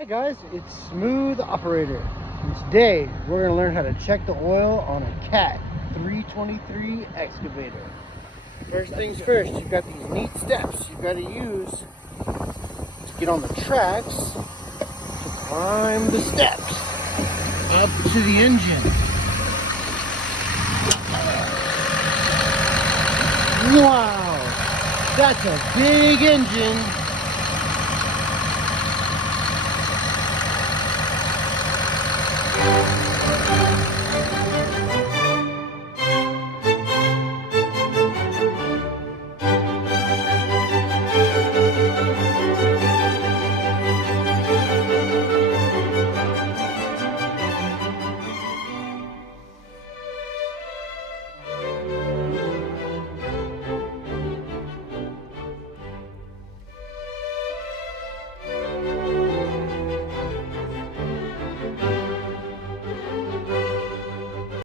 Hi guys, it's Smooth Operator. And today we're going to learn how to check the oil on a Cat 323 excavator. First things first, you've got these neat steps you've got to use to get on the tracks to climb the steps up to the engine. Wow, that's a big engine.